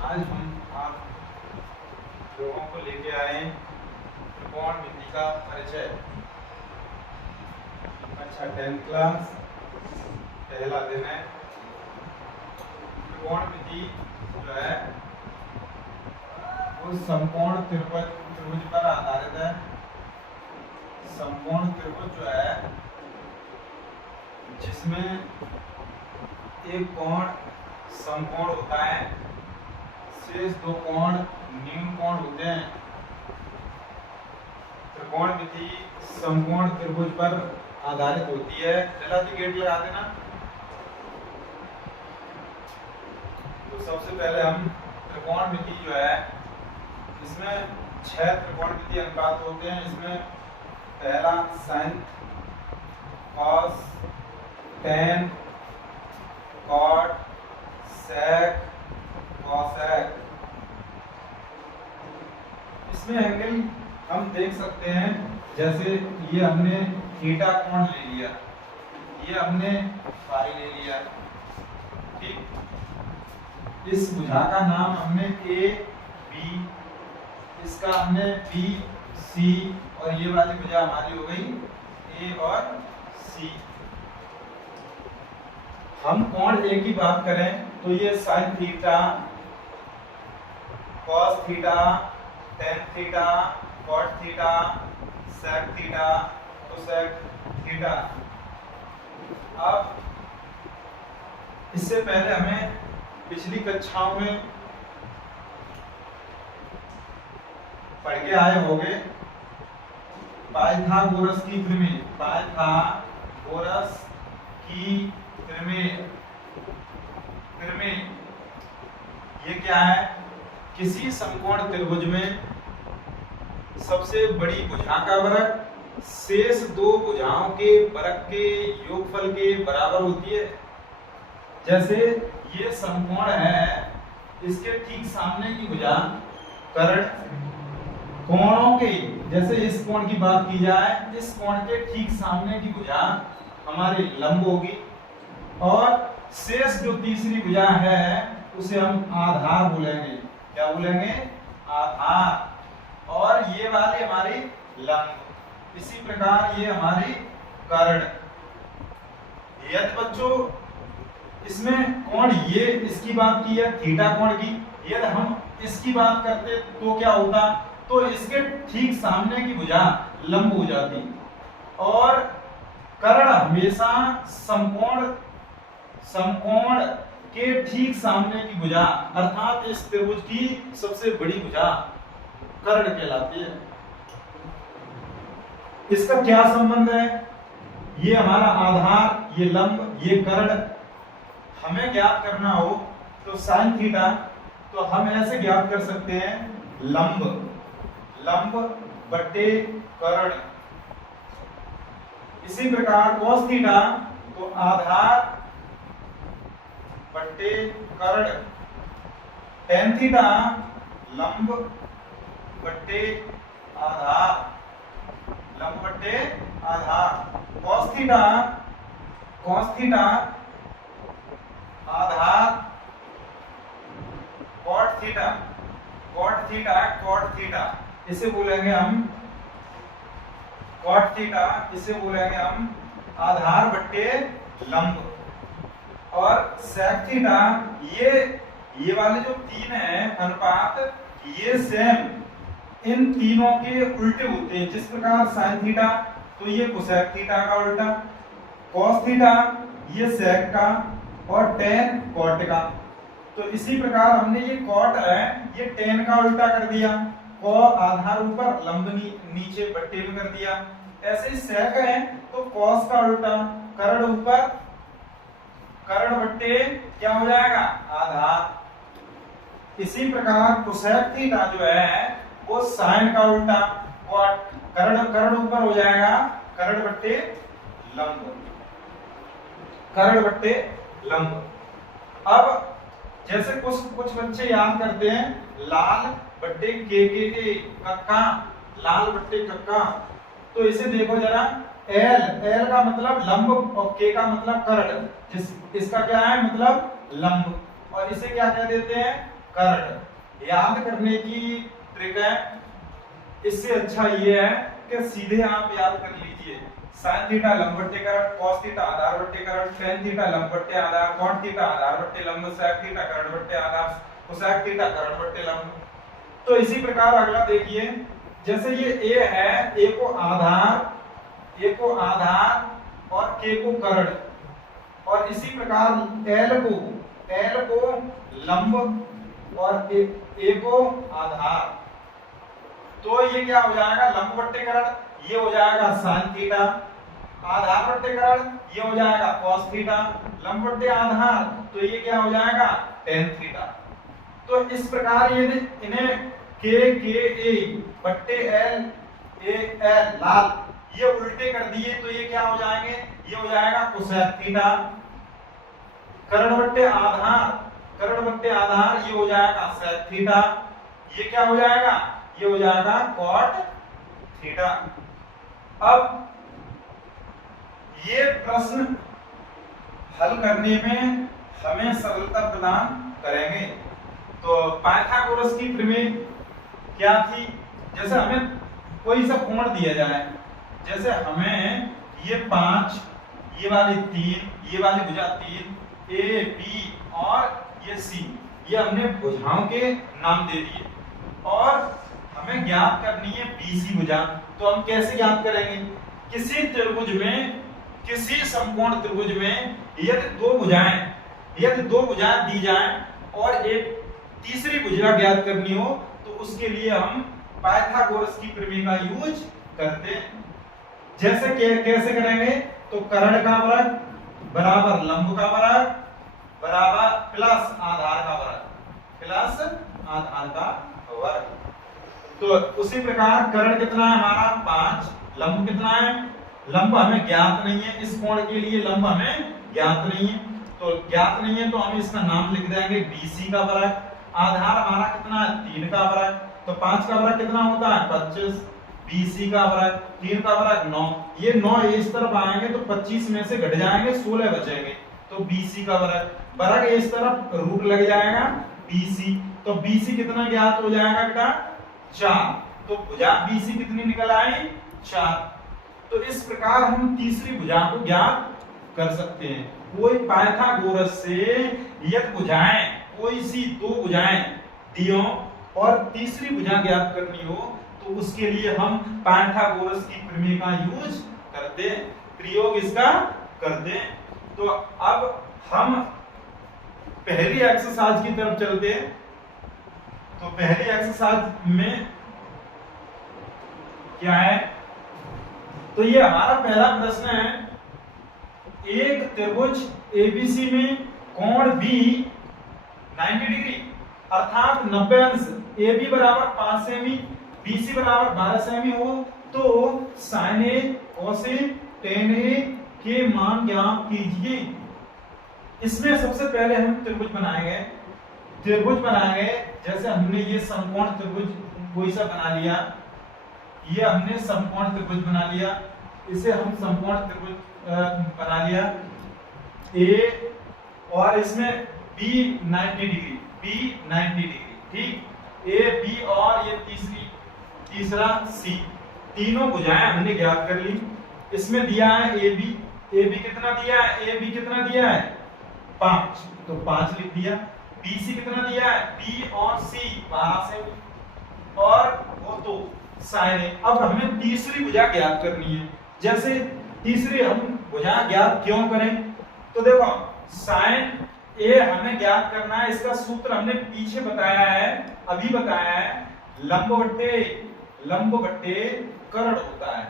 आज हम आप लोगों को लेके आए त्रिकोणमिति का परिचय। अच्छा, 10th क्लास पहला दिन है। त्रिकोणमिति जो है वो समकोण त्रिभुज पर आधारित है। समकोण त्रिभुज जो है जिसमें एक कोण समकोण होता है, शेष दो कोण न्यून कोण होते हैं। त्रिकोणमिति समकोण त्रिभुज पर आधारित होती है। चला जी गेट लगा देना। तो सबसे पहले हम त्रिकोणमिति जो है इसमें 6 त्रिकोणमिति अनुपात होते हैं। इसमें पहला sin, cos, tan, cot, sec, cosec। इसमें एंगल हम देख सकते हैं, जैसे ये हमने थीटा कोण ले लिया, ये हमने फाई ले लिया, ठीक। इस भुजा का नाम हमने ए बी, इसका हमने बी सी, और ये वाली भुजा हमारी हो गई ए और सी। हम कोण ए की बात करें तो ये sine theta, cos theta, tan theta, cot theta, sec theta, cosec theta. अब इससे पहले हमें पिछली कक्षाओं में पढ़ के आए होंगे पाइथागोरस की प्रमेय। पाइथागोरस की प्रमेय ये क्या है? किसी समकोण त्रिभुज में सबसे बड़ी भुजा का वर्ग शेष दो भुजाओं के वर्ग के योगफल के बराबर होती है। जैसे ये समकोण है, इसके ठीक सामने की भुजा कर्ण, कोणों के, जैसे इस कोण की बात की जाए, इस कोण के ठीक सामने की भुजा हमारी लंब होगी, और शेष जो तीसरी भुजा है उसे हम आधार बोलेंगे। क्या बोलेंगे? आधार। और ये वाली हमारी लंब। इसी प्रकार ये हमारी कर्ण। यदि बच्चों इसमें कोण ये इसकी बात की है थीटा कोण की, यदि हम इसकी बात करते तो क्या होता? तो इसके ठीक सामने की भुजा लंब हो जाती, और कर्ण हमेशा समकोण के ठीक सामने की भुजा अर्थात इस त्रिभुज की सबसे बड़ी भुजा कर्ण कहलाती है। इसका क्या संबंध है? ये हमारा आधार, ये लंब, ये कर्ण। हमें ज्ञात करना हो तो साइन थीटा, तो हम ऐसे ज्ञात कर सकते हैं लंब बटे कर्ण। इसी प्रकार cos थीटा तो आधार बटे कर्ण, tan थीटा लंब बटे आधार, cos थीटा आधार, cot थीटा इसे बोलेंगे हम cot थीटा, इसे बोलेंगे हम आधार बट्टे लंब। और sec थीटा ये वाले जो तीन है अनुपात, ये सेम इन तीनों के उल्टे होते हैं। जिस प्रकार sin थीटा तो ये cosec थीटा का उल्टा, cos थीटा ये sec का, और tan cot का। तो इसी प्रकार हमने ये cot है ये tan का उल्टा कर दिया, cos आधार ऊपर लंब नीचे बट्टे में कर दिया। ऐसे ही sec है तो cos का उल्टा, कर्ण ऊपर कर्ण बट्टे क्या हो जाएगा? आधार। इसी प्रकार cosec थीटा जो है वो sin का उल्टा, कर्ण ऊपर हो जाएगा कर्ण बट्टे लंब। अब जैसे कुछ बच्चे याद करते हैं लाल बट्टे के कक्का, लाल बट्टे कक्का। तो इसे देखो जरा, एल का मतलब लंब और के का मतलब कर्ण। इसका क्या है मतलब लंब, और इसे क्या कह देते हैं? कर्ण। याद करने की ट्रिक है, इससे अच्छा ये है कि सीधे आप याद कर लीजिए sin थीटा लंब बट्टे कर्ण, cos थीटा आधार बट्टे कर्ण, tan थीटा लंब बट्टे आधार, cot थीटा आधार बट्टे लंब, sec थीटा कर्ण बट्टे आधार, cosec थीटा कर्ण बट्टे लंब। तो इसी प्रकार अगला देखिए, जैसे ये a है, a को आधार और k को कर्ण, और इसी प्रकार l को लंब और a को आधार। तो ये क्या हो जाएगा, लंब बट्टे कर्ण, ये हो जाएगा sin थीटा, आधार बट्टे कर्ण ये हो जाएगा cos थीटा, लंब बट्टे आधार तो ये क्या हो जाएगा tan थीटा। तो इस प्रकार ये इन्हें k a बट्टे l a l लाल ये उल्टे कर दिए तो ये क्या हो जाएंगे, ये हो जाएगा cosec थीटा, कर्ण बट्टे आधार ये हो जाएगा sec थीटा, ये क्या हो जाएगा, ये हो जाएगा cot थीटा। अब ये प्रश्न हल करने में हमें सरलता प्रदान करेंगे। तो पाइथागोरस की प्रमेय क्या थी, जैसे हमें कोई सा कोण दिया जाए, जैसे हमें ये 5, ये वाली 3, ये वाली भुजा 3, ए बी और ये सी, ये हमने भुजाओं के नाम दे दिए और हमें ज्ञात करनी है बीसी भुजा। तो हम कैसे ज्ञात करेंगे, किसी त्रिभुज में, किसी समकोण त्रिभुज में यदि दो भुजाएं दी जाएं और एक तीसरी भुजा ज्ञात करनी हो तो उसके लिए हम पाइथागोरस की प्रमेय का यूज करते हैं। जैसे कैसे करेंगे, तो कर्ण का वर्ग बराबर लंब का वर्ग बराबर प्लस आधार का वर्ग। तो उसी प्रकार कर्ण कितना है हमारा 5, लंब कितना है, लंब हमें ज्ञात नहीं है, इस कोण के लिए लंब हमें ज्ञात नहीं है, तो हम इसका नाम लिख देंगे BC का वर्ग। आधार हमारा कितना है 3 का वर्ग, तो 5 का वर्ग कितना होता है 25, BC का वर्ग 3 का वर्ग 9, ये 9 इस तरफ आएंगे तो 25 में से घट जाएंगे 16 बचेंगे, तो BC का वर्ग इस तरफ रूट लग जाएगा BC, तो BC कितना ज्ञात हो जाएगा बेटा 4, तो भुजा BC कितनी निकल आई 4। तो इस प्रकार हम तीसरी भुजा को ज्ञात कर सकते हैं। कोई पाइथागोरस से यदि भुजाएं, कोई सी दो भुजाएं दियो और तीसरी भुजा ज्ञात करनी हो तो उसके लिए हम पाइथागोरस की प्रमेय का यूज करते हैं, प्रयोग इसका करते हैं। तो अब हम पहली एक्सरसाइज की तरफ चलते हैं। तो पहली एक्सरसाइज में क्या है, तो ये हमारा पहला प्रश्न है, एक त्रिभुज ABC में कोण B 90 डिग्री अर्थात 90 अंश, AB बराबर 5 सेमी, BC बराबर 12 सेमी हो तो sin A cos A tan A के मान ज्ञात कीजिए। इसमें सबसे पहले हम त्रिभुज बनाएंगे, जैसे हमने ये समकोण त्रिभुज कोई सा बना लिया, ये हमने समकोण त्रिभुज बना लिया, इसे हम समकोण त्रिभुज बना लिया A और इसमें B 90 डिग्री, ठीक, A B और ये तीसरा C, तीनों भुजाएं हमने ज्ञात कर ली। इसमें दिया है AB कितना दिया है 5, तो 5 लिख दिया। BC कितना दिया है B और C 12 से, और वो तो sin A। अब हमें तीसरी भुजा ज्ञात करनी है। जैसे तीसरी हम भुजा ज्ञात क्यों करें, तो देखो sin A हमें ज्ञात करना है, इसका सूत्र हमने पीछे बताया है, लंब बट्टे कर्ण होता है।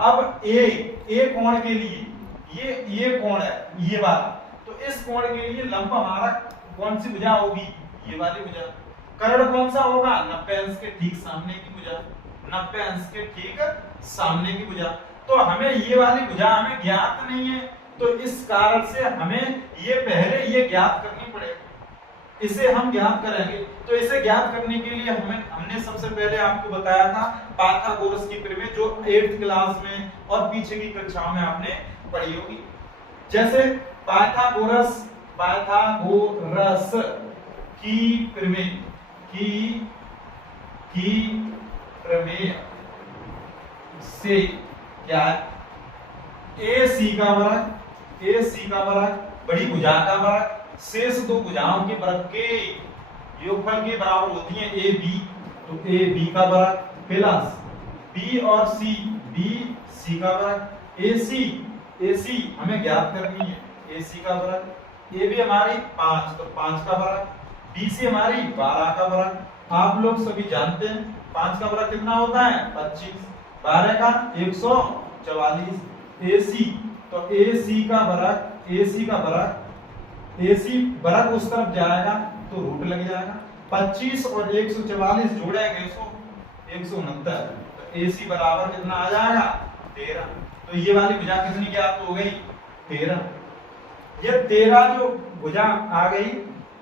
अब A कोण के लिए ये कोण है, ये वाला, तो इस कोण के लिए लंब हमारा कौन सी भुजा होगी, ये वाली भुजा। कर्ण कौन सा होगा 90 अंश के ठीक सामने की भुजा, तो हमें ये वाली भुजा हमें ज्ञात नहीं है, तो इस कारण से हमें ये पहले ये ज्ञात करनी पड़ेगी, इसे हम ज्ञात करेंगे। तो इसे ज्ञात करने के लिए हमने सबसे पहले आपको बताया था पाइथागोरस की प्रमेय, जो 8th क्लास में और पीछे की कक्षाओं में आपने पढ़ी होगी। जैसे पाइथागोरस की प्रमेय की प्रमेय से क्या है, AC का वर्ग बड़ी भुजा का वर्ग शेष दो भुजाओं के वर्ग के योगफल के बराबर होती है AB, तो AB का वर्ग प्लस B और C का वर्ग AC हमें ज्ञात करनी है, AC का वर्ग, AB हमारी 5 तो 5 का वर्ग, BC हमारी 12 का वर्ग। आप लोग सभी जानते हैं 5 का वर्ग कितना होता है 25, 12 का 144, AC तो AC का वर्ग उस तरफ जाएगा तो रूट लग जाएगा, 25 और 144 जोड़ेंगे 169, तो AC बराबर कितना आ जाएगा 13। तो ये वाली भुजा कितनी ज्ञात हो गई 13। ये 13 जो भुजा आ गई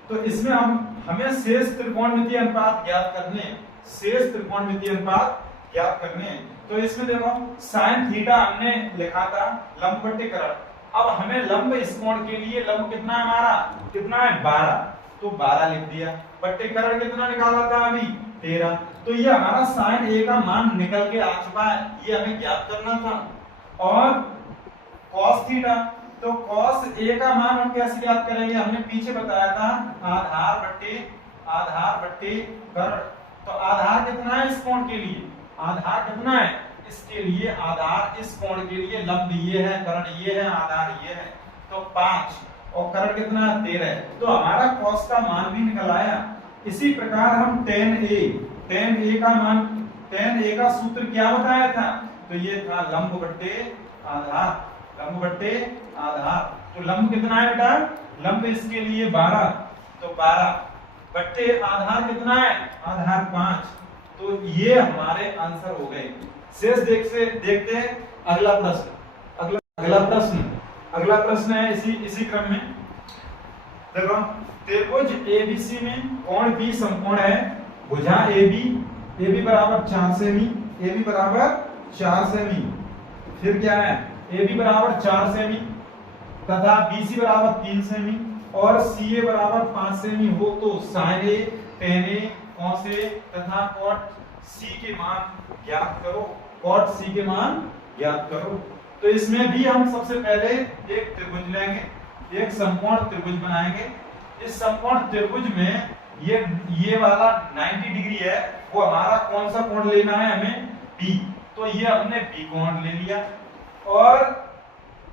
तो इसमें हमें शेष त्रिकोणमितीय अनुपात ज्ञात करने हैं। तो इसमें देखो sin थीटा हमने लिखा था लंब बट्टे करण, अब हमें लंब इस कोण के लिए लंब कितना है हमारा 12, तो 12 लिख दिया, बट्टे करण कितना निकाला था अभी 13, तो ये हमारा sin A का मान निकल के आ चुका है, ये हमें ज्ञात करना था। और cos थीटा, तो cos A का मान हम कैसे ज्ञात करेंगे, हमने पीछे बताया था आधार बट्टे करण, तो आधार कितना है इस कोण के लिए, आधार कितना है इसके लिए, आधार इस कोण के लिए लंब ये है, करण ये है, आधार ये है, तो 5 और करण कितना है 13, तो हमारा cos का मान भी निकल आया। इसी प्रकार हम tan A का मान, tan A का सूत्र क्या बताया था, तो ये था लंब बट्टे आधार, तो लंब कितना है बेटा, लंब इसके लिए 12, तो 12 बट्टे आधार कितना है, आधार 5, तो ये हमारे आंसर हो गए। शेष देखते हैं अगला प्रश्न है इसी क्रम में। देखो त्रिभुज ABC में कोण B समकोण है, भुजा AB बराबर 4 सेमी, फिर क्या है AB बराबर 4 सेमी तथा BC बराबर 3 सेमी और CA बराबर 5 सेमी हो, तो sin A, tan A, cos A तथा cot C के मान ज्ञात करो। तो इसमें भी हम सबसे पहले एक त्रिभुज लेंगे, एक समकोण त्रिभुज बनाएंगे। इस समकोण त्रिभुज में ये वाला 90 डिग्री है, वो हमारा कौन सा कोण लेना है हमें B, तो ये हमने B कोण ले लिया, और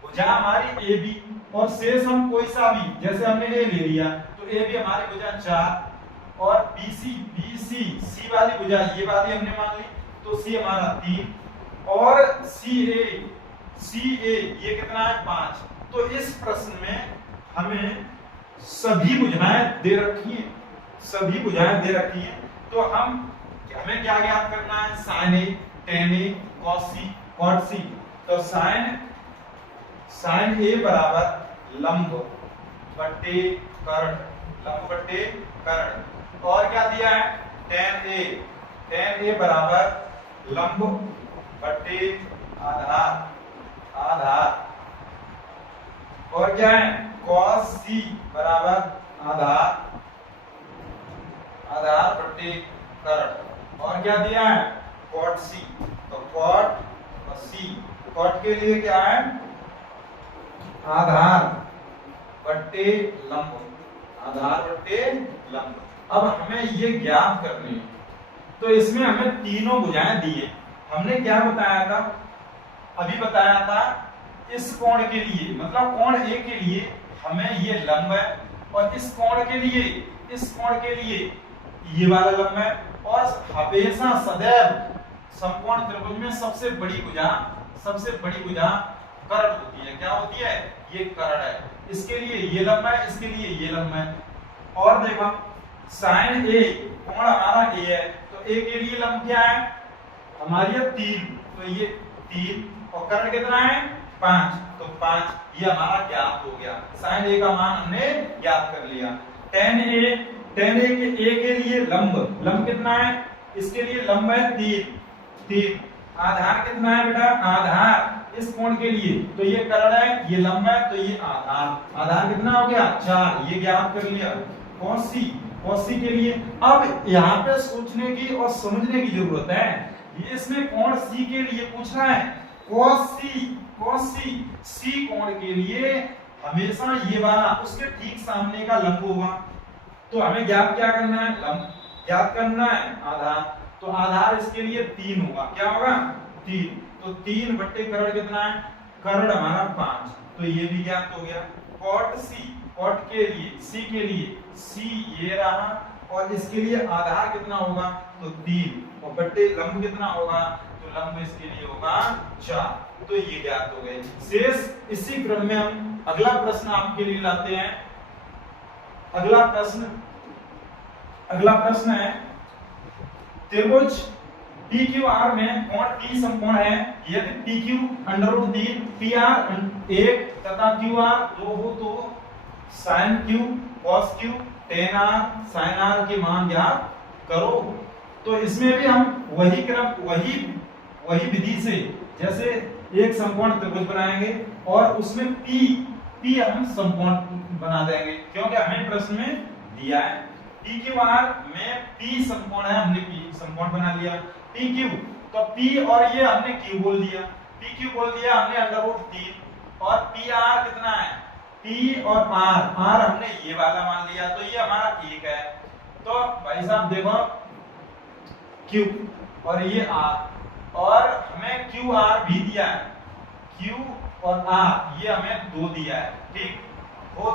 भुजा हमारी AB और शेष हम कोई सा भी, जैसे हमने A ले लिया तो AB हमारी भुजा 4 और BC C वाली भुजा ये वाली हमने मान ली, तो C हमारा 3 और CA ये कितना है 5। तो इस प्रश्न में हमें सभी भुजाएं दे रखी हैं, तो हमें क्या ज्ञात करना है, sin A, tan A, cos C, cot C। तो sin A बराबर लंब बट्टे कर्ण, और क्या दिया है tan A बराबर लंब बट्टे आधार, और क्या है cos C बराबर आधार बट्टे कर्ण, और क्या दिया है cot C, तो cot और C, cot के लिए क्या है आधार बट्टे लंब। अब हमें ये ज्ञात करनी है, तो इसमें हमें तीनों भुजाएं दी है। हमने क्या बताया था, अभी बताया था इस कोण के लिए, मतलब कोण A के लिए हमें ये लंब है, और इस कोण के लिए ये वाला लंब है, और हमेशा सदैव समकोण त्रिभुज में सबसे बड़ी भुजा कर्ण होती है। क्या होती है, ये कर्ण है, इसके लिए ये लंब है, इसके लिए ये लंब है। और देखो sin A कोण हमारा A है, तो A के लिए लंब क्या है हमारी 3, तो ये 3 और कर्ण कितना है 5, तो 5 ये हमारा ज्ञात हो गया। sin A का मान हमने ज्ञात कर लिया। tan A के लिए लंब कितना है, इसके लिए लंब है 3। आधार कितना है बेटा, आधार इस कोण के लिए, तो ये कर्ण है, ये लंब है, तो ये आधार कितना हो गया 4, ये ज्ञात कर लिया। cos cos c के लिए। अब यहाँ पे सोचने की और समझने की जरूरत है, ये इसमें कोण c के लिए पूछ रहा है, cos c कोण के लिए हमेशा ये वाला उसके ठीक सामने का लंब होगा। तो हमें ज्ञात क्या करना है, लंब ज्ञात करना है, आधार। तो आधार इसके लिए 3 होगा, क्या होगा 3। तो 3 बट्टे करण कितना है, करण हमारा 5, तो ये भी ज्ञात हो गया। कॉट के लिए सी के लिए सी ये रहा, और इसके लिए आधार कितना होगा, तो 3, और बट्टे लंब कितना होगा, तो लंब इसके लिए होगा 4। तो ये ज्ञात हो गए। शेष इसी क्रम में हम अगला प्रश्न आपके लिए लाते हैं। अगला प्रश्न है, त्रिभुज PQR में कोण P समकोण है, यदि PQ √3 PR 1 तथा QR 2 हो तो sin Q cos Q tan R sin R के मान ज्ञात करो। तो इसमें भी हम वही क्रम वही विधि से जैसे एक समकोण त्रिभुज बनाएंगे और उसमें P हम समकोण बना देंगे, क्योंकि हमें प्रश्न में दिया है PQR में P समकोण है, हमने P समकोण बना लिया। PQ तो P और ये हमने Q बोल दिया, PQ बोल दिया हमने √3, और PR कितना है, P और R हमने ये वाला मान लिया, तो ये हमारा 1 है। तो भाई साहब देखो Q और ये R, और हमें QR भी दिया है, Q और R ये हमें 2 दिया है, ठीक हो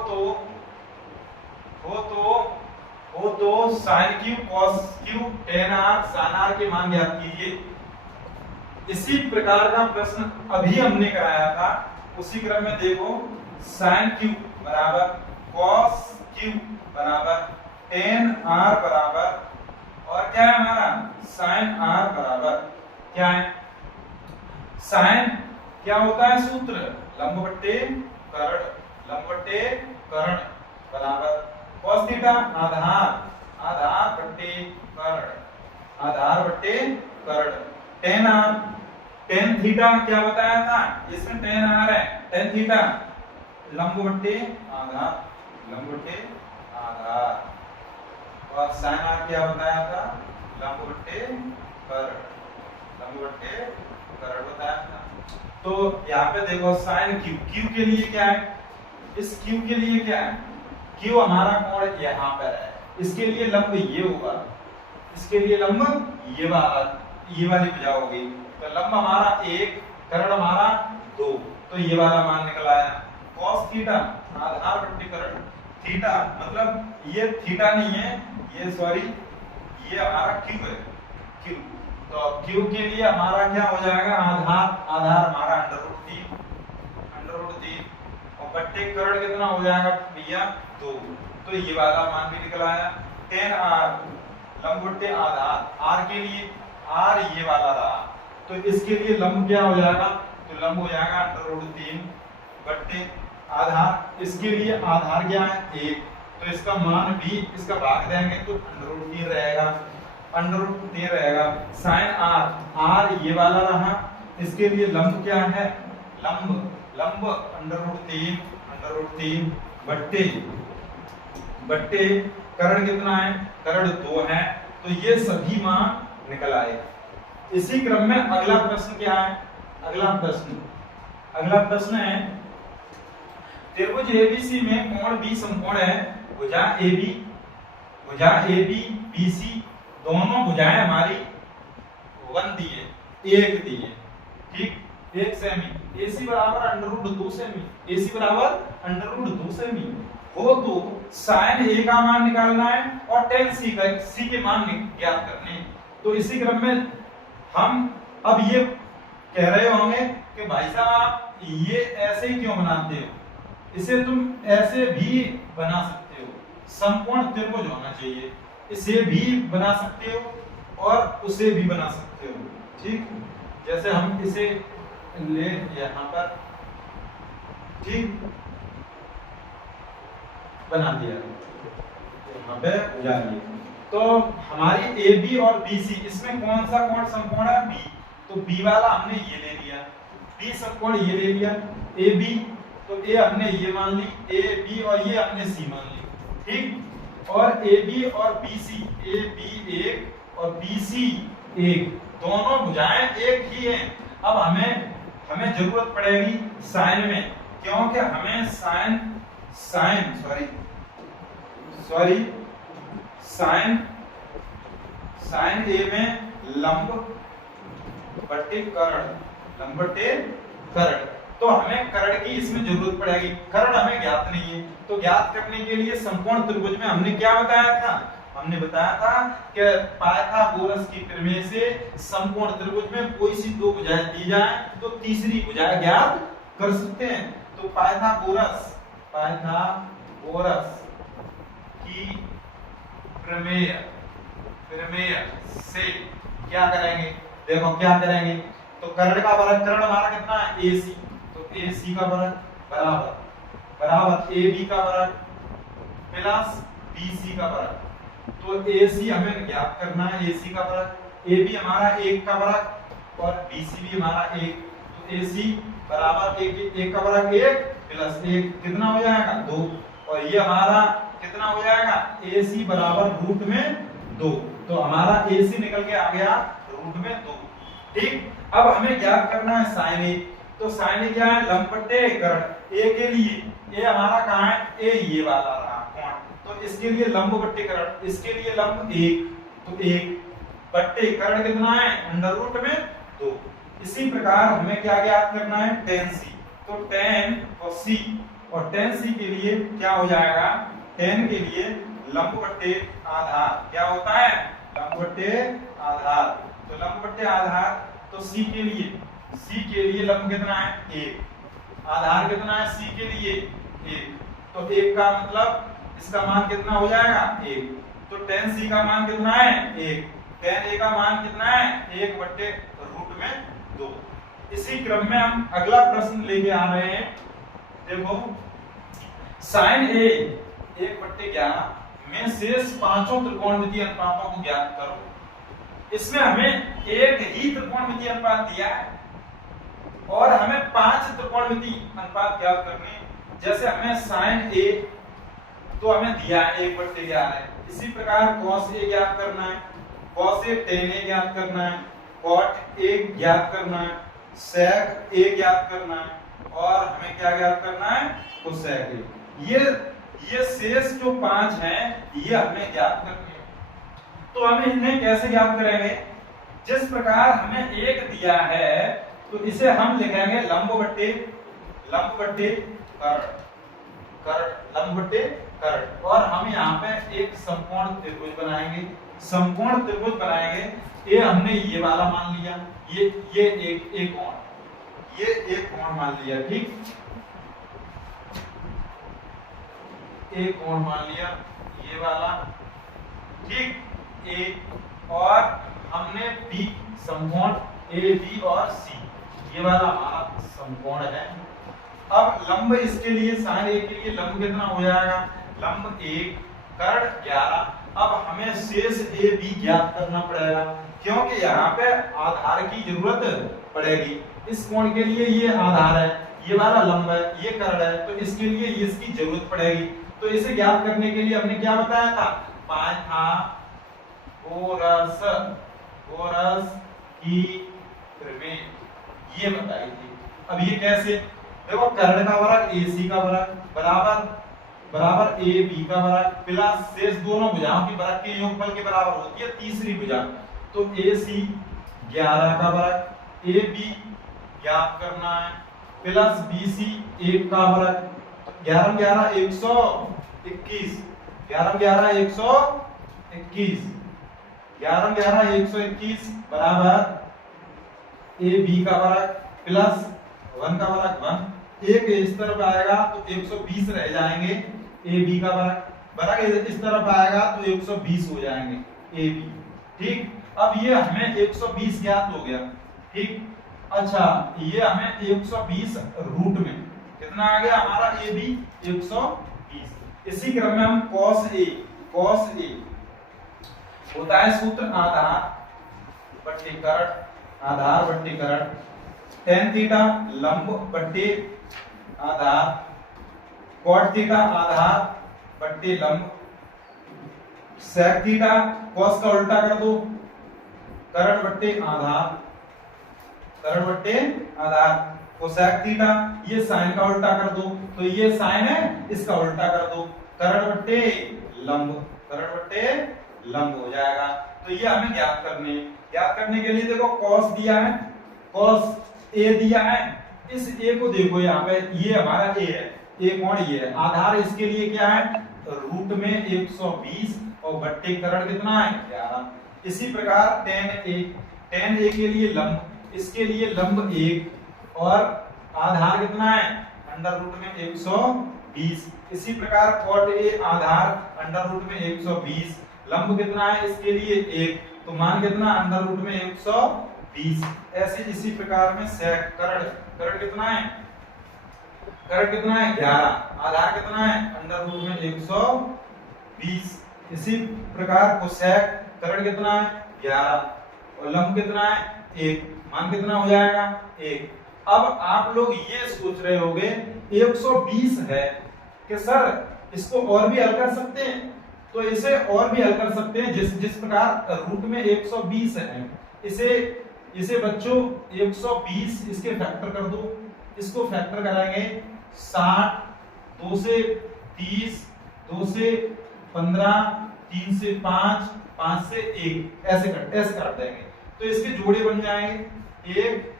तो sin Q cos Q tan R sin R के मान ज्ञात कीजिए। इसी प्रकार का प्रश्न अभी हमने कराया था, उसी क्रम में देखो sin Q बराबर cos Q बराबर tan R बराबर, और क्या है हमारा sin R बराबर क्या है, sin क्या होता है सूत्र, लंब बट्टे कर्ण बराबर cos थीटा आधार बट्टे कर्ण tan थीटा क्या बताया था, इसमें tan R है, tan थीटा लंब बट्टे आधार, और sin R क्या बताया था, लंब बट्टे कर्ण बताया था। तो यहाँ पे देखो sin Q के लिए क्या है, इस Q के लिए क्या है, Q हमारा कोण यहाँ पर है, इसके लिए लंब ये होगा, इसके लिए लंब ये वाली भुजा होगी। तो लंब हमारा 1, कर्ण हमारा 2, तो ये वाला मान निकल आया। cos थीटा आधार बट्टे कर्ण, थीटा मतलब ये थीटा नहीं है, ये हमारा Q है, Q। तो Q के लिए हमारा क्या हो जाएगा, आधार हमारा √3, और बट्टे कर्ण कितना हो जाएगा भैया 2, तो ये वाला मान भी निकल आया। tan R लंब बट्टे आधार, R के लिए R ये वाला रहा, तो इसके लिए लंब क्या हो जाएगा, तो लंब हो जाएगा √3 बट्टे आधार, इसके लिए आधार क्या है 1, तो इसका मान भी इसका भाग देंगे तो √3 रहेगा। sin R ये वाला रहा, इसके लिए लंब क्या है, लंब √3 बट्टे कर्ण कितना है, कर्ण 2 है, तो ये सभी मान निकल आए। इसी क्रम में अगला प्रश्न क्या है, अगला प्रश्न है, त्रिभुज ABC में कोण B समकोण है, भुजा AB BC दोनों भुजाएं हमारी 1 दिए, ठीक 1 सेमी, AC बराबर √2 सेमी, AC बराबर √2 सेमी हो तो sin A का मान निकालना है और tan C के मान ज्ञात करने हैं। तो इसी क्रम में हम अब ये कह रहे होंगे कि भाई साहब आप ये ऐसे ही क्यों बनाते हो, इसे तुम ऐसे भी बना सकते हो, समकोण त्रिभुज होना चाहिए, इसे भी बना सकते हो और उसे भी बना सकते हो, ठीक। जैसे हम इसे ले यहाँ पर, ठीक बना दिया यहाँ पे बुझा लिए। तो हमारी AB और BC इसमें कौन सा कोण समकोण है, B, तो B वाला हमने ये ले लिया, B समकोण ये ले लिया, AB तो A हमने ये मान ली, AB और ये हमने C मान ली, ठीक। और ए बी और बी सी, ए बी एक और बी सी एक, दोनों भुजाएं एक ही हैं। अब हमें जरूरत पड़ेगी साइन में, क्योंकि हमें साइन ए में लंब बट्टे कर्ण, तो हमें कर्ण की इसमें जरूरत पड़ेगी। कर्ण हमें ज्ञात नहीं है, तो ज्ञात करने के लिए समकोण त्रिभुज में हमने क्या बताया था? हमने बताया था कि पाइथागोरस की प्रमेय से समकोण त्रिभुज में कोई सी दो भुजाएं दी जाए तो तीसरी भुजा ज्ञात कर सकते हैं। तो पाइथागोरस की प्रमेय से क्या करेंगे? देखो क्या करेंगे, तो कर्ण का वर्ग, कर्ण हमारा कितना है? AC, तो AC का वर्ग बराबर AB का वर्ग प्लस BC का वर्ग। तो AC हमें ज्ञात करना है, AC का वर्ग, AB हमारा 1 का वर्ग और BC भी हमारा 1, तो AC बराबर 1 का वर्ग 1 प्लस 1 कितना हो जाएगा? 2, और ये हमारा कितना हो जाएगा? AC बराबर रूट में 2, तो हमारा AC निकल के आ गया रूट में 2। ठीक, अब हमें ज्ञात करना है साइन ए, तो साइन ए क्या है? लंब बट्टे कर्ण। ए के लिए, ए हमारा कहाँ है? ए ये वाला रहा कोण, तो इसके लिए लंब बट्टे कर्ण, इसके लिए लंब 1, तो 1 बट्टे कर्ण कितना है? अंडर रूट में 2। इसी प्रकार हमें क्या ज्ञात करना है? tan c, तो tan और c, और tan c के लिए क्या हो जाएगा? tan के लिए लंब बट्टे आधार क्या होता है? लंब बट्टे आधार, तो लंब बट्टे आधार, तो c के लिए लंब कितना है? 1, आधार कितना है? c के लिए 1, तो 1 का मतलब इसका मान कितना हो जाएगा? 1, तो tan c का मान कितना है? 1, tan a का मान कितना है? 1 बट्टे रूट में 2। इसी क्रम में हम अगला प्रश्न लेके आ रहे हैं। देखो साइन a 1/11 में शेष पांचों त्रिकोणमितीय अनुपातों को ज्ञात करो। इसमें हमें एक ही त्रिकोणमितीय अनुपात दिया है और हमें 5 त्रिकोणमितीय अनुपात ज्ञात करने हैं। जैसे हमें साइन a तो हमें दिया है 1/11 है, इसी प्रकार cos a ज्ञात करना है, cos a tan a ज्ञात करना है, cot a ज्ञात करना है, sec a ज्ञात करना है, और हमें क्या ज्ञात करना है? cosec a। ये शेष जो 5 हैं ये हमें ज्ञात करने हैं। तो हम इन्हें कैसे ज्ञात करेंगे? जिस प्रकार हमें 1 दिया है तो इसे हम लिखेंगे लंब बट्टे कर्ण, और हम यहाँ पे एक समकोण त्रिभुज बनाएंगे। ये हमने ये वाला मान लिया, ये एक कोण मान लिया। ठीक, एक कोण मान लिया ये वाला, ठीक, ए, और हमने बी समकोण ए बी और सी, ये वाला हमारा समकोण है। अब लंब इसके लिए साइन ए के लिए लंब कितना हो जाएगा? लंब 1 कर्ण 11। अब हमें शेष ए बी ज्ञात करना पड़ेगा, क्योंकि यहाँ पे आधार की जरूरत पड़ेगी। इस कोण के लिए ये आधार है, ये वाला लंब है, ये कर्ण है, तो इसके लिए ये इसकी जरूरत पड़ेगी। तो इसे ज्ञात करने के लिए हमने क्या बताया था? पाइथागोरस की प्रमेय ये बताई थी। अब ये कैसे? देखो कर्ण का वर्ग AC का वर्ग बराबर AB का वर्ग प्लस शेष दोनों भुजाओं के वर्ग के योगफल के बराबर होती है तीसरी भुजा, तो AC 11 का वर्ग, AB ज्ञात करना है, प्लस BC 1 का वर्ग, 11 11 121, 11 11 121, 11 11 121 बराबर AB का वर्ग प्लस 1 का वर्ग 1, एक इस तरफ आएगा तो 120 रह जाएंगे AB का वर्ग इस तरफ आएगा तो 120 हो जाएंगे AB। ठीक, अब ये हमें 120 ज्ञात हो गया। ठीक, अच्छा ये हमें 120 रूट में कितना आ गया हमारा AB 120। इसी क्रम में हम cos A होता है सूत्र आधार बट्टे कर्ण, tan थीटा लंब बट्टे आधार, cot थीटा आधार बट्टे लंब, सेक थीटा, कॉस का उल्टा कर दो, करण बट्टे आधार, करण बट्टे आधार, कोसेक थीटा, ये साइन का उल्टा कर दो, तो ये साइन है, इसका उल्टा कर दो, करण बट्टे लंब, करण बट्टे लंब हो जाएगा। तो ये हमें ज्ञात करने, ज्ञात करने के लिए देखो कॉस दिया है, कॉस ए दिया है, इस ए को देखो यहाँ पे, ये हमारा ए है, ए कोण ये है, आधार इसके लिए क्या है, रूट में 120 और बट्टे करण कितना है 11। इसी प्रकार tan a के लिए लंब, इसके लिए लंब 1 और आधार कितना है अंडर रूट में 120। इसी प्रकार cot a आधार अंडर रूट में 120, लंब कितना है इसके लिए 1, तो मान कितना अंडर रूट में 120। ऐसे इसी प्रकार में sec करण, करण कितना है, करण कितना है 11, आधार कितना है अंडर रूट में 120। इसी प्रकार कोसेक करण कितना है 11 और लंब कितना है 1, मान कितना हो जाएगा 1। अब आप लोग ये सोच रहे होंगे 120 है कि सर इसको और भी हल कर सकते हैं, तो इसे और भी हल कर सकते हैं जिस प्रकार रूट में 120 है, इसे बच्चों 120 इसके फैक्टर कर दो, इसको फैक्टर कराएंगे 60, 2 से 30, 2 से 15, 3 से 5, 5 से 1, ऐसे काट देंगे, तो इसके जोड़े बन जाएंगे, एक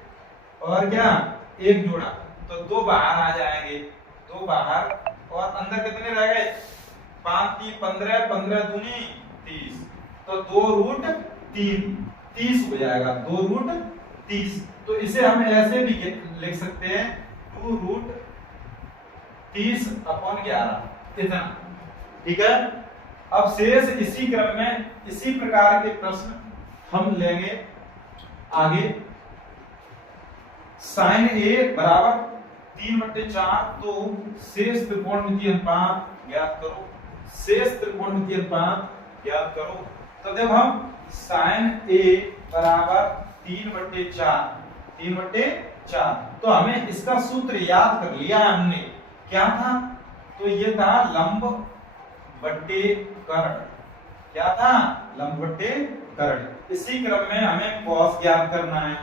और क्या एक जोड़ा, तो 2 बाहर आ जाएंगे, 2 बाहर और अंदर कितने रह गए 5 3 15, 15 दूनी 30, तो 2 रूट 3 30 हो जाएगा, 2 रूट 30। तो इसे हम ऐसे भी लिख सकते हैं 2 रूट 30 अपॉन 11 इतना, ठीक है। अब शेष इसी क्रम में इसी प्रकार के प्रश्न हम लेंगे आगे। साइन ए बराबर 3/4, तो शेष त्रिकोणमितीय अनुपात ज्ञात करो, शेष त्रिकोणमितीय अनुपात ज्ञात करो। तो जब हम साइन ए बराबर 3/4, 3/4, तो हमें इसका सूत्र याद कर लिया है हमने, क्या था, तो ये था लंब बट्टे कर्ण, क्या था लंब बट्टे कर्ण। इसी क्रम में हमें कॉस ज्ञात करना है,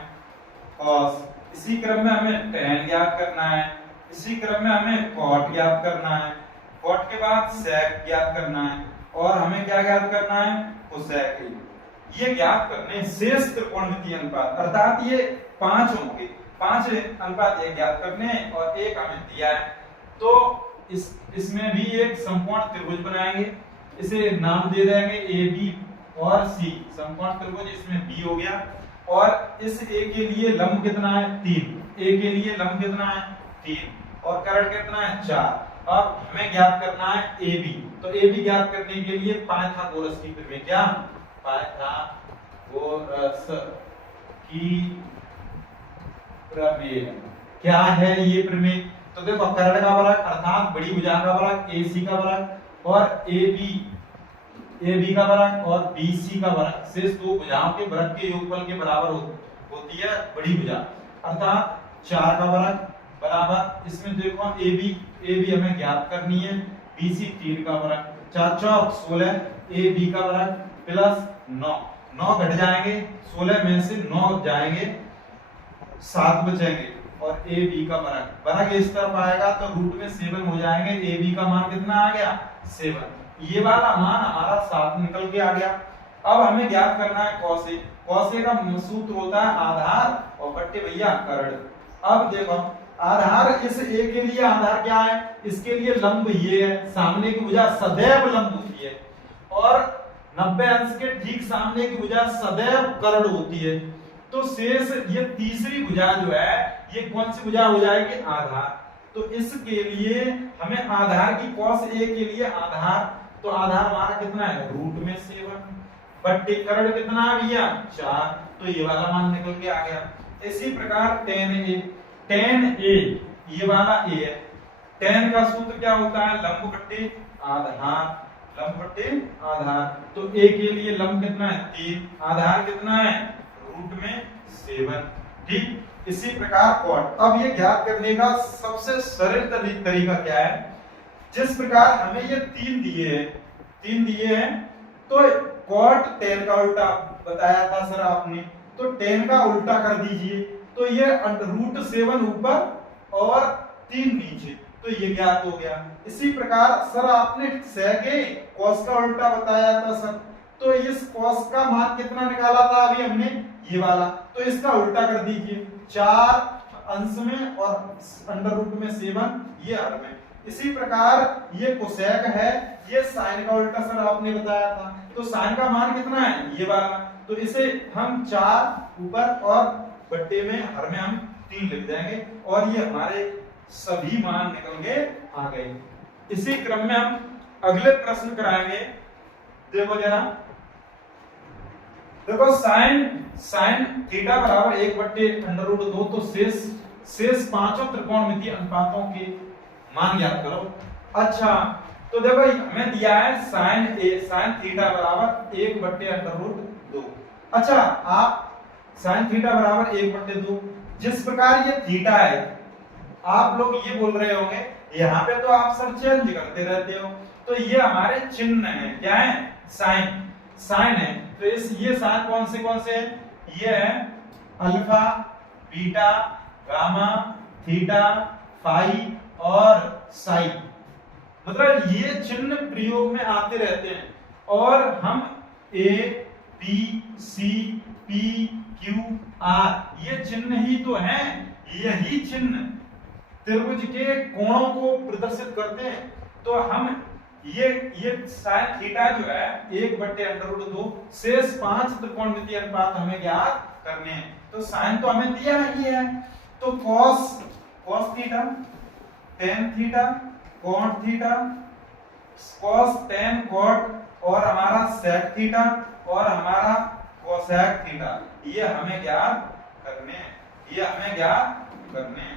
कॉस, इसी क्रम में हमें tan ज्ञात करना है, इसी क्रम में हमें cot ज्ञात करना है, cot के बाद sec ज्ञात करना है, और हमें क्या ज्ञात करना है cosec। ये ज्ञात करने शेष त्रिकोणमितीय अनुपात, अर्थात ये 5 होंगे, 5 अनुपात ये ज्ञात करने और एक हमें दिया है, तो इसमें भी एक समकोण त्रिभुज बनाएंगे, इसे नाम दे देंगे ए बी और सी, समकोण त्रिभुज इसमें बी हो गया, और इस ए के लिए लंब कितना है 3, ए के लिए लंब कितना है 3 और कर्ण कितना है 4। अब हमें ज्ञात करना है ए बी, तो ए बी ज्ञात करने के लिए पाइथागोरस की प्रमेय, क्या पाइथागोरस की प्रमेय, क्या है ये प्रमेय, तो देखो कर्ण का वर्ग अर्थात बड़ी भुजा का वर्ग AC का वर्ग और AB का वर्ग और BC का वर्ग, शेष 2 भुजाओं के वर्ग के योगफल के बराबर होती है बड़ी भुजा, अर्थात 4 का वर्ग बराबर, इसमें देखो AB हमें ज्ञात करनी है, BC 3 का वर्ग, 4 चौक 16, AB का वर्ग प्लस 9 घट जाएंगे, 16 में से 9 जाएंगे, 7 बचेंगे, और AB का वर्ग इस तरफ आएगा तो रूट में 7 हो जाएंगे, AB का मान कितना आ गया 7, ये वाला मान हमारा 7 निकल के आ गया। अब हमें ज्ञात करना है cos A, cos A का सूत्र होता है आधार और बट्टे भैया कर्ण। अब देखो आधार इस A के लिए आधार क्या है, इसके लिए लंब ये है, सामने की भुजा सदैव लंब होती है, और 90 अंश के ठीक सामने की भुजा सदैव कर्ण होती है, तो शेष ये तीसरी भुजा जो है ये कौन सी भुजा हो जाएगी आधार, तो इसके लिए हमें आधार की cos A के लिए आधार, तो आधार हमारा कितना है रूट में 7 बट्टे कर्ण कितना है भैया 4, तो ये वाला मान निकल के आ गया। इसी प्रकार tan A ये वाला A है, tan का सूत्र क्या होता है लंब बट्टे आधार, लंब बट्टे आधार, तो A के लिए लंब कितना है 3, आधार कितना है रूट में 7, ठीक। इसी प्रकार cot, अब ये ज्ञात करने का सबसे सरल तरीका क्या है, जिस प्रकार हमें ये 3 दिए हैं, तो cot tan का उल्टा बताया था सर आपने, तो tan का उल्टा कर दीजिए, तो ये √7 ऊपर और 3 नीचे, तो ये ज्ञात हो गया। इसी प्रकार सर आपने sec cos का उल्टा बताया था सर, तो इस cos का मान कितना निकाला था अभी हमने, ये वाला, तो इसका उल्टा कर दीजिए, 4 अंश में और √7 ये हर में। इसी प्रकार ये कोसेक है, ये साइन का उल्टा सर आपने बताया था, तो साइन का मान कितना है, ये वाला, तो इसे हम 4 ऊपर और बट्टे में हर में हम 3 लिख देंगे और ये हमारे सभी मान निकल के आ गए। इसी क्रम में हम अगले प्रश्न कराएंगे। देखो जरा, देखो साइन थीटा बराबर 1/√2, तो शेष पांचों त्रिकोणमितीय अनुपातों के मान ज्ञात करो। अच्छा, तो देखो हमें दिया है साइन थीटा बराबर 1/√2। अच्छा, आप साइन थीटा बराबर 1/2, जिस प्रकार ये थीटा है, आप लोग ये बोल रहे होंगे यहाँ पे तो आप सर चेंज करते रहते हो, तो ये हमारे चिन्ह है, क्या है, साइन है, तो ये साइन कौन से है, ये है alpha, beta, gamma, theta, phi और साई, मतलब ये चिन्ह प्रयोग में आते रहते हैं और हम A B C P Q R ये चिन्ह ही तो हैं, यही चिन्ह त्रिभुज के कोणों को प्रदर्शित करते हैं। तो हम ये साइन थीटा जो है 1/√2, शेष 5 त्रिकोणमितीय अनुपात हमें ज्ञात करने हैं, तो साइन तो हमें दिया ही है, तो cos theta, tan theta, cot theta, cos tan cot और हमारा sec थीटा और हमारा cosec थीटा, ये हमें ज्ञात करने हैं।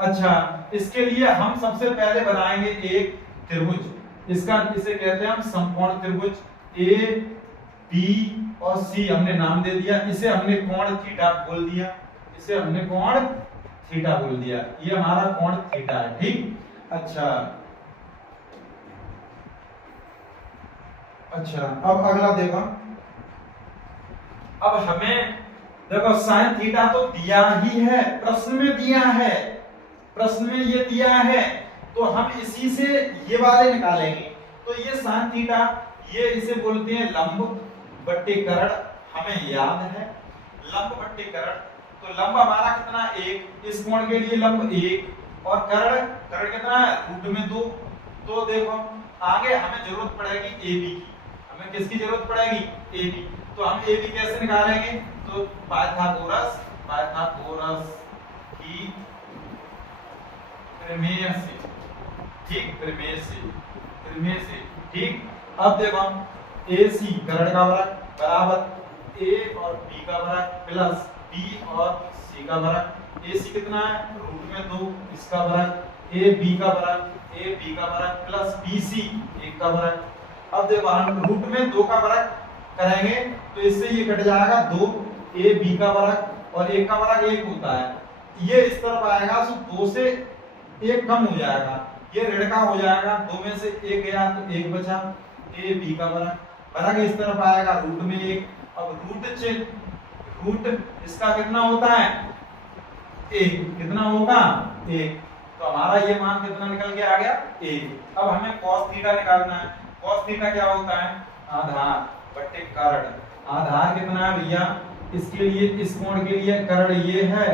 अच्छा, इसके लिए हम सबसे पहले बनाएंगे एक त्रिभुज, इसे कहते हैं हम समकोण त्रिभुज, ए बी और सी हमने नाम दे दिया, इसे हमने कोण थीटा बोल दिया, ये हमारा कोण थीटा है, ठीक। अच्छा, अब अगला देखो, अब हमें देखो साइन थीटा तो दिया ही है, प्रश्न में ये दिया है, तो हम इसी से ये वाले निकालेंगे। तो ये साइन थीटा, ये इसे बोलते हैं लंब बट्टे कर्ण, हमें याद है लंब बट्टे कर्ण, तो लंब हमारा कितना 1, इस कोण के लिए लंब 1 और कर्ण कितना है √2। तो देखो आगे हमें जरूरत पड़ेगी AB की, हमें किसकी जरूरत पड़ेगी, AB, तो हम AB कैसे निकालेंगे, तो पाइथागोरस की प्रमेय से, ठीक। अब देखो AC कर्ण का वर्ग बराबर A और B का वर्ग प्लस B और C का वर्ग, AC कितना है √2, इसका वर्ग, AB का वर्ग प्लस BC 1 का वर्ग। अब देखो हम √2 का वर्ग करेंगे तो इससे ये कट जाएगा 2, AB का वर्ग और 1 का वर्ग 1 होता है, ये इस तरफ आएगा तो 2 से 1 कम हो जाएगा, ये ऋण का हो जाएगा, 2 में से 1 गया तो 1 बचा, AB का वर्ग इस तरफ आएगा √1। अब रूट इसका कितना होता है 1, कितना होगा 1, तो हमारा ये मान कितना निकल के आ गया 1। अब हमें cos थीटा निकालना है, cos थीटा क्या होता है, आधार बट्टे कर्ण, आधार कितना है भैया, इसके लिए इस कोण के लिए कर्ण ये है,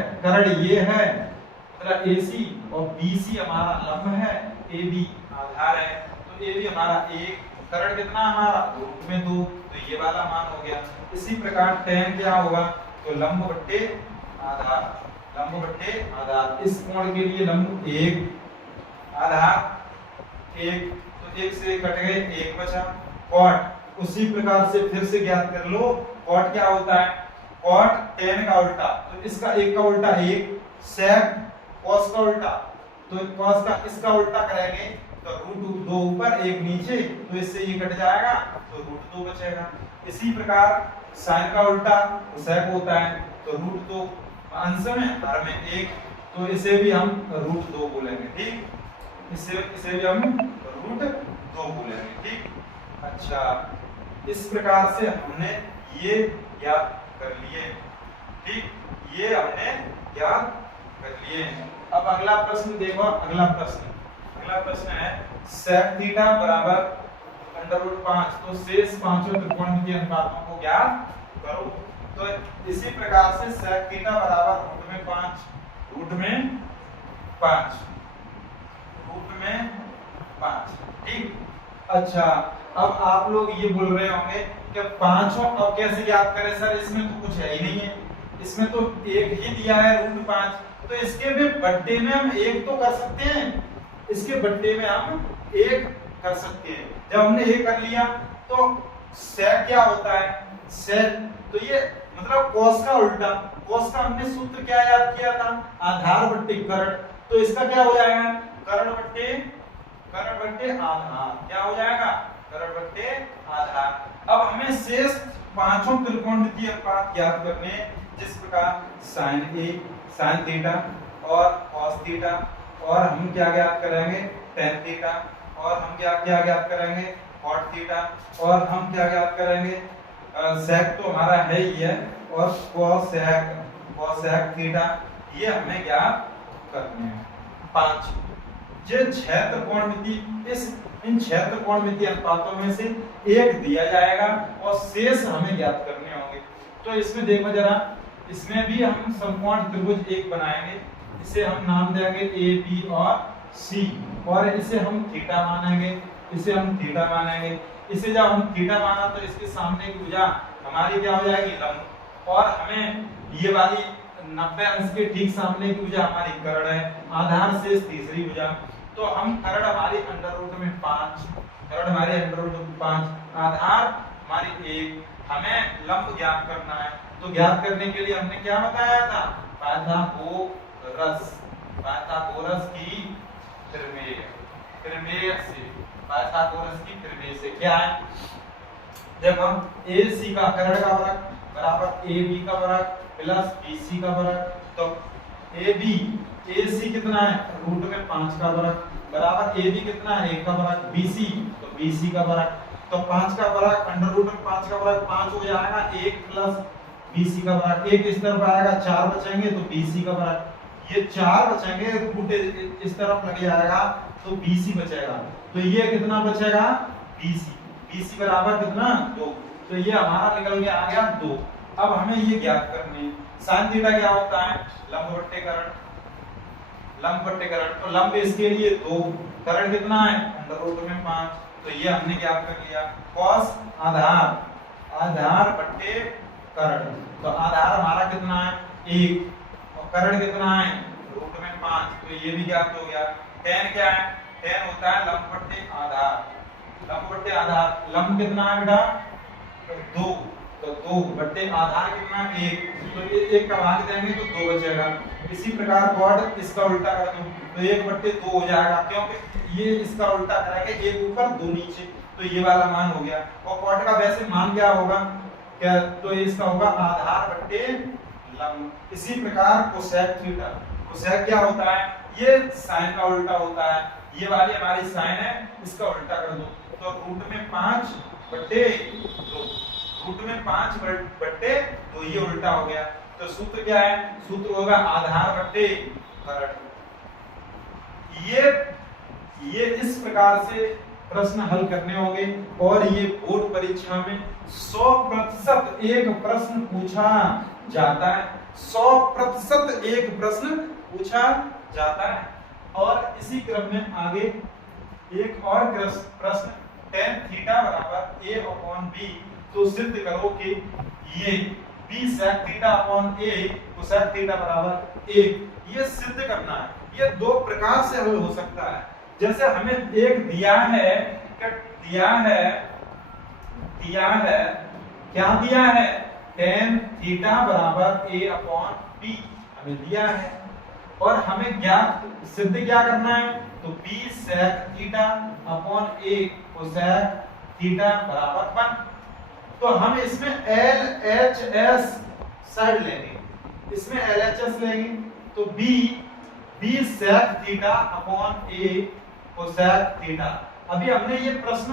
मतलब AC और BC हमारा लंब है, AB आधार है, तो AB हमारा 1, कर्ण कितना हमारा √2, तो ये वाला मान हो गया। इसी प्रकार tan क्या होगा, तो लंब बट्टे आधार, इस कोण के लिए लंब 1, आधार 1, तो 1 से कट गए 1 बचा, cot उसी प्रकार से फिर से ज्ञात कर लो, cot क्या होता है, cot tan का उल्टा, तो इसका 1 का उल्टा 1, sec cos का उल्टा, तो cos का इसका उल्टा करेंगे तो √2 ऊपर 1 नीचे, तो इससे ये कट जाएगा तो √2 बचेगा। इसी प्रकार sin का उल्टा sec होता है, तो √2 अंश में हर में 1, तो इसे भी हम √2 बोलेंगे, ठीक, इसे भी हम √2 बोलेंगे, ठीक। अच्छा, इस प्रकार से हमने ये ज्ञात कर लिए। ठीक, ये हमने ज्ञात कर लिए। अब अगला प्रश्न देखो। अगला प्रश्न है sec थीटा बराबर √5, तो शेष पांचों त्रिकोणमितीय अनुपातों को ज्ञात करो। तो इसी प्रकार से sec थीटा बराबर √5 ठीक। अच्छा, अब आप लोग ये बोल रहे होंगे कि पांचों अब कैसे ज्ञात करें सर, इसमें तो कुछ है ही नहीं है, इसमें तो एक ही दिया है √5, तो इसके भी बट्टे में हम एक तो कर सकते हैं, इसके बट्टे में हम एक कर सकते हैं। जब हमने ये कर लिया तो sec क्या होता है, sec तो ये मतलब cos का उल्टा, cos का हमने सूत्र क्या याद किया था, आधार बट्टे कर्ण, तो इसका क्या हो जाएगा, कर्ण बट्टे आधार, क्या हो जाएगा, कर्ण बट्टे आधार। अब हमें शेष पांचों त्रिकोणमितीय अनुपात ज्ञात करने हैं, जिस प्रकार sin थीटा और cos थीटा, और हम क्या ज्ञात करेंगे, tan थीटा, और हम क्या ज्ञात करेंगे, cot थीटा, और हम क्या ज्ञात करेंगे, sec तो हमारा है ही है, और cosec थीटा, ये हमें ज्ञात करने हैं। 5 ये 6 त्रिकोणमिति, इन 6 त्रिकोणमितीय अनुपातों में से एक दिया जाएगा और शेष हमें ज्ञात करने होंगे। तो इसमें देखो जरा, इसमें भी हम समकोण त्रिभुज एक बनाएंगे, इसे हम नाम देंगे ए बी और सी, और इसे हम थीटा मानेंगे, इसे जब हम थीटा माना तो इसके सामने की भुजा हमारी क्या हो जाएगी, लंब, और हमें ये वाली 90 अंश के ठीक सामने की भुजा हमारी कर्ण है, आधार शेष तीसरी भुजा, तो हम कर्ण हमारी √5, आधार हमारी 1, हमें लंब ज्ञात करना है। तो ज्ञात करने के लिए हमने क्या बताया था, पाइथागोरस की प्रमेय से क्या है, देखो AC का कर्ण का वर्ग बराबर AB का वर्ग प्लस BC का वर्ग, तो AC कितना है, √5 का वर्ग बराबर AB कितना है, 1 का वर्ग, BC तो BC का वर्ग, तो 5 का वर्ग √5 का वर्ग 5 हो जाएगा, 1 प्लस BC का वर्ग, 1 इस तरफ आएगा, 4 बचेंगे तो BC का वर्ग, ये 4 बचेंगे, रूट इस तरफ लग जाएगा तो BC बचेगा, तो ये कितना बचेगा, BC बराबर कितना, 2, तो ये हमारा निकल गया, आ गया 2। अब हमें ये ज्ञात करनी है, sin थीटा क्या होता है, लंब बट्टे कर्ण, तो लंब इसके लिए 2, कर्ण कितना है, √5, तो ये हमने ज्ञात कर लिया। cos आधार बट्टे कर्ण, तो आधार हमारा कितना है, 1, और कर्ण कितना है, √5, तो ये भी ज्ञात हो गया। tan क्या है, tan होता है लंब बट्टे आधार, लंब कितना है बेटा, 2, तो 2 बट्टे आधार कितना, 1, तो 1 का भाग देंगे तो 2 बचेगा। इसी प्रकार cot इसका उल्टा कर दो तो 1/2 हो जाएगा, क्योंकि ये इसका उल्टा करेंगे, 1 ऊपर 2 नीचे, तो ये वाला मान हो गया। और cot का वैसे मान क्या होगा, क्या, तो इसका होगा आधार बट्टे लंब। इसी प्रकार cosec थीटा, cosec क्या होता है, ये sin का उल्टा होता है, ये वाली हमारी sin है, इसका उल्टा कर दो तो √5/2, ये उल्टा हो गया। तो सूत्र क्या है, सूत्र होगा आधार बट्टे कर्ण। ये इस प्रकार से प्रश्न हल करने होंगे, और ये बोर्ड परीक्षा में 100% एक प्रश्न पूछा जाता है, 100% एक प्रश्न पूछा जाता है। और इसी क्रम में आगे एक और प्रश्न, tan थीटा बराबर a/b, तो सिद्ध करो कि ये b sec theta upon a cosec theta बराबर 1, ये सिद्ध करना है। ये 2 प्रकार से हल हो सकता है, जैसे हमें एक दिया है, क्या दिया है, tan थीटा बराबर a/b हमें दिया है, और हमें ज्ञात सिद्ध क्या करना है, तो b sec theta upon a cosec theta बराबर 1, तो हम इसमें LHS साइड लेंगे, इसमें LHS लेंगे, तो b sec theta upon a cosec theta. अभी हमने ये प्रश्न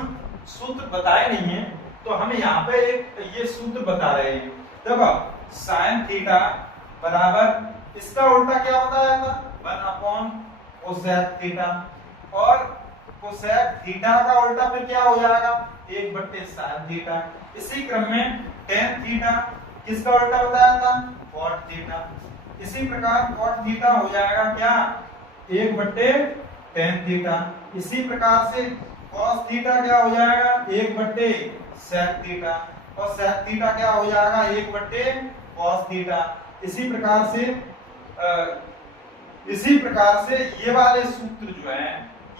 सूत्र बताए नहीं है, तो हम यहाँ पे एक ये सूत्र बता रहे हैं। देखो साइन थीटा बराबर इसका उल्टा क्या बताया था 1 अपॉन कोसेक थीटा, और कोसेक थीटा का उल्टा फिर क्या हो जाएगा 1 बट्टे साइन थीटा। इसी क्रम में टेन थीटा किसका उल्टा बताया था कॉट थीटा। इसी प्रकार कॉट थीटा हो जाएगा क्या 1 बट्टे टेन थीटा। इसी प्रकार से कॉस थीटा क्या हो जाएगा 1 बट्टे सेक थीटा, और सेक थीटा क्या हो जाएगा 1 बट्टे कॉस थीटा। इसी प्रकार से ये वाले सूत्र जो है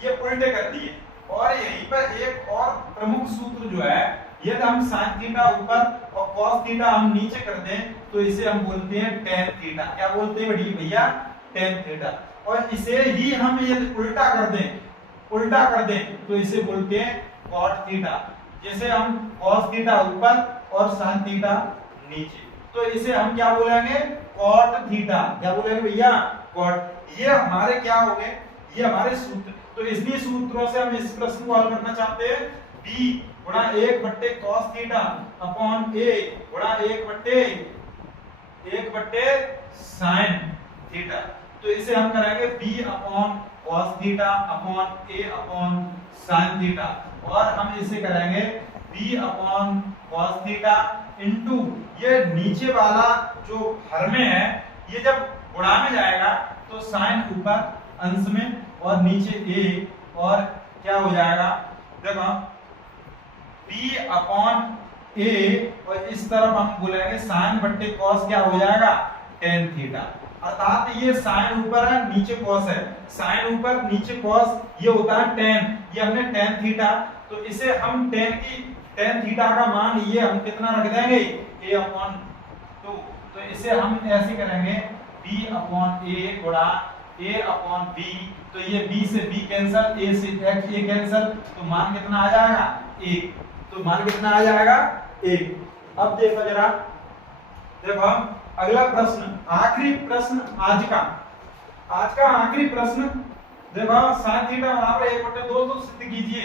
ये उल्टे कर दिए। और यहीं पर एक और प्रमुख सूत्र जो है, यदि हम साइन थीटा ऊपर और कॉस थीटा हम नीचे कर दें तो इसे हम बोलते हैं टेन थीटा। क्या बोलते हैं बड़ी भैया टेन थीटा। और इसे ही हम यदि उल्टा कर दें तो इसे बोलते हैं कॉट थीटा। जैसे हम कॉस थीटा ऊपर और साइन थीटा नीचे, तो इसे हम क्या बोलेंगे कॉट थीटा। क्या बोलेंगे भैया कॉट। ये हमारे क्या हो गए, ये हमारे सूत्र। तो इन्हीं सूत्रों से हम इस प्रश्न को हल करना चाहते हैं। b गुणा 1 बट्टे कॉस थीटा अपॉन a गुणा 1 बट्टे साइन थीटा। तो इसे हम करेंगे b upon cos theta upon a upon sine theta, और हम इसे करेंगे b upon cos theta into ये नीचे वाला जो हर में है ये जब गुणा में जाएगा तो साइन ऊपर अंश में और नीचे a, और क्या हो जाएगा देखो b अपॉन a, और इस तरफ हम बोलेंगे साइन बट्टे कॉस क्या हो जाएगा टेन थीटा। अर्थात ये साइन ऊपर है नीचे कॉस है, साइन ऊपर नीचे कॉस ये होता है टेन, ये हमने टेन थीटा। तो इसे हम टेन थीटा का मान ये हम कितना रख देंगे a अपॉन 2। तो इसे हम ऐसे करेंगे b अपॉन a गुणा a अपॉन b। तो ये b से b कैंसल, a से x ये कैंसल, तो मान कितना आ जाएगा 1। तो मान कितना आ जाएगा 1। अब देखो जरा, देखो अगला प्रश्न, आखिरी प्रश्न आज का आखिरी प्रश्न। देखो साइन थीटा बराबर 1/2 तो सिद्ध कीजिए।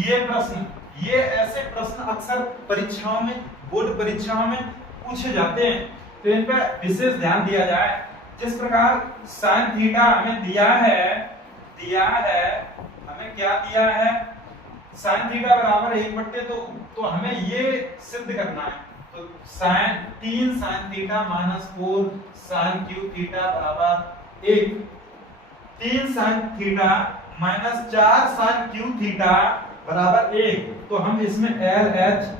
ये प्रश्न, ये ऐसे प्रश्न अक्सर परीक्षाओं में, बोर्ड परीक्षाओं में पूछे जाते हैं, तो इन पर विशेष ध्यान दिया जाए। जिस प्रकार साइन थीटा हमें दिया है हमें क्या दिया है साइन थीटा बराबर 1/2, तो हमें ये सिद्ध करना है। तो sine 3 sine theta minus 4 sine cube theta बराबर 1, 3 sine theta minus 4 sine cube theta बराबर 1। तो हम इसमें LHS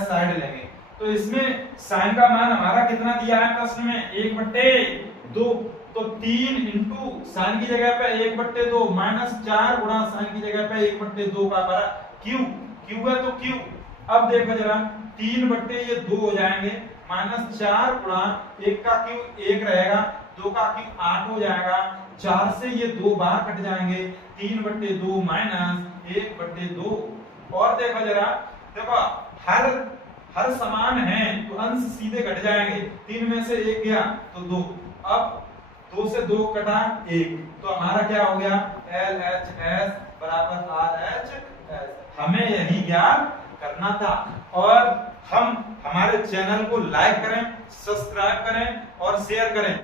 साइड लेंगे। तो इसमें साइन का मान हमारा कितना दिया है प्रश्न में 1/2। तो 3 इंटू साइन की जगह पे 1/2 माइनस 4 गुणा साइन की जगह पे 1/2 का बरा क्यू है तो क्यू। अब देखो जरा 3 बट्टे ये 2 हो जाएंगे, माइनस 4 गुणा 1 का क्यू 1 रहेगा, 2 का क्यू 8 हो जाएगा, 4 से ये 2 बाहर कट जाएंगे, 3/2 माइनस 1/2। और देखो जरा, देखो हर समान है तो अंश सीधे घट जाएंगे, 3 में से 1 गया तो 2। अब 2 से 2 कटा 1, तो हमारा क्या हो गया LHS बराबर RHS। हमें यही ज्ञान करना था। और हम हमारे चैनल को लाइक करें, सब्सक्राइब करें और शेयर करें।